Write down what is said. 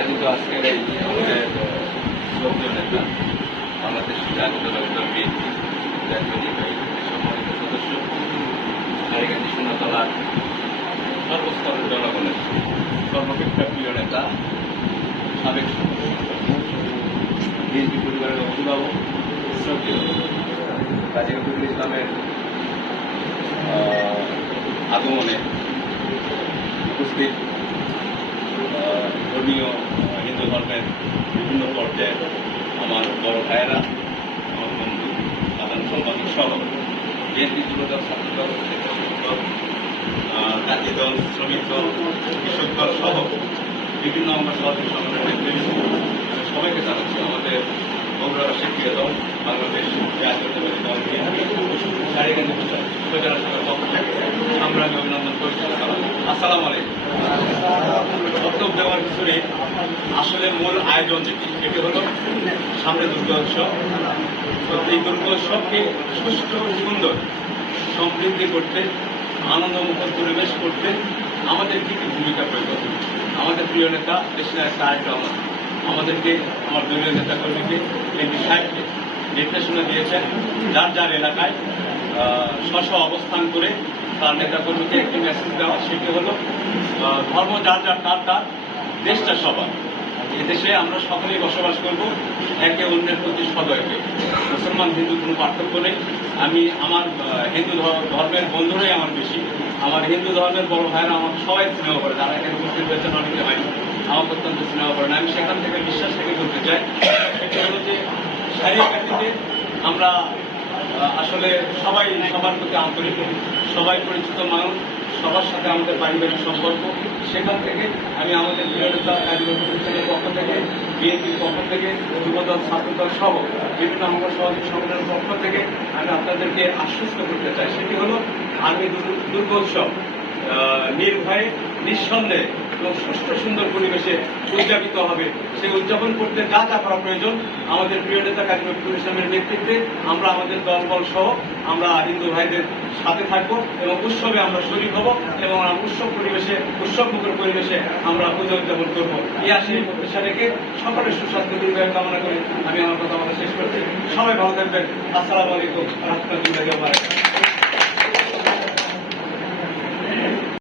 আয়োজিত আজকের এই লোকজন নেতা বাংলাদেশ জাতীয় দল বিএনপি জাতীয় নির্বাহী সম্মানিত সদস্য নারীগান্ধী শূন্যতলার সর্বস্তরের জনগণের প্রিয় নেতা, সাবেক বিএনপি পরিবারের অভিভাবক, শ্রদ্ধেয় কাজী নজরুল ইসলামের আগমনে উপস্থিত ধর্মীয় ধর্মের বিভিন্ন পর্যায়ে আমার বড় ভাইয়েরা, আমার বন্ধু, সাধারণ সম্পাদক সহ বিএনপি যুবদল, ছাত্রদল দল জাতীয় দল, শ্রমিক দল, কৃষক দল সহ বিভিন্ন আমরা সহযোগী সংগঠনের সবাইকে জানাচ্ছি আমাদের বগুড়াবাসী প্রিয় দল, বাংলাদেশ জাতীয়তাবাদী দল সারিগান্ধী উপজেলা শাখার পক্ষ থেকে সংগ্রামী অভিনন্দন করছি। আসসালাম আলাইকুম। বক্তব্য দেওয়ার পিছনে আসলে যেটি সেটি হলো সামনে দুর্গা উৎসব। তো এই দুর্গা উৎসবকে সুষ্ঠু, সুন্দর সমৃদ্ধি করতে, আনন্দমুখর পরিবেশ করতে আমাদের কি কি ভূমিকা প্রয়োজন? আমাদের প্রিয় নেতা, দেশের আরেক রহমান আমাদেরকে, আমার দলীয় নেতা কর্মীকে এমপি সাহেবকে নির্দেশনা দিয়েছেন। যার যার এলাকায় স্ব-স্ব অবস্থান করে তার নেতা কর্মীকে একটি মেসেজ দেওয়া, সেটি হলো ধর্ম যার যার, তার তার, দেশটা সবার। এদেশে আমরা সকলেই বসবাস করব, একে অন্যের প্রতি সদয়কে। মুসলমান হিন্দু কোনো পার্থক্য নেই। আমি আমার হিন্দু ধর্মের বন্ধুরাই আমার বেশি। আমার হিন্দু ধর্মের বড় ভাইরা আমাকে সবাই স্নেহ করে। যারা এখানে উপস্থিত হয়েছেন অনেকে হয়নি আমাকে অত্যন্ত স্নেহ করেন আমি সেখান থেকে বিশ্বাস থেকে করতে চাই। সেটা হলো যে শারীরিক আমরা আসলে সবাই সবার প্রতি আন্তরিক সবাই পরিচিত মানুষ, সবার সাথে আমাদের পারিবারিক সম্পর্ক। সেখান থেকে আমি আমাদের কারিগর প্রতিষ্ঠানের পক্ষ থেকে, বিএনপির পক্ষ থেকে, যুবদল, ছাত্রদল সহ বিভিন্ন অঙ্গ সহযোগী সংগঠনের পক্ষ থেকে আমি আপনাদেরকে আশ্বস্ত করতে চাই। সেটি হলো দুর্গ- দুর্গোৎসব নির্ভয়ে, নিঃসন্দেহে এবং সুষ্ঠু সুন্দর পরিবেশে উদযাপিত হবে। সেই উদযাপন করতে যা যা করা প্রয়োজন, আমাদের প্রিয় নেতা কাজী নজরুল ইসলামের নেতৃত্বে আমরা আমাদের দলবল সহ আমরা হিন্দু ভাইদের সাথে থাকব এবং উৎসবে আমরা শরীর হব এবং উৎসব পরিবেশে উৎসব মুখের পরিবেশে আমরা পুজো উদযাপন করব। এই আসে প্রত্যাশা রেখে সকলের সুস্বাস্থ্য, দীর্ঘায়ু কামনা করে আমি আমার কথা শেষ করছি। সবাই ভালো থাকবেন। আসসালামু আলাইকুম। রহমতুল্লাহ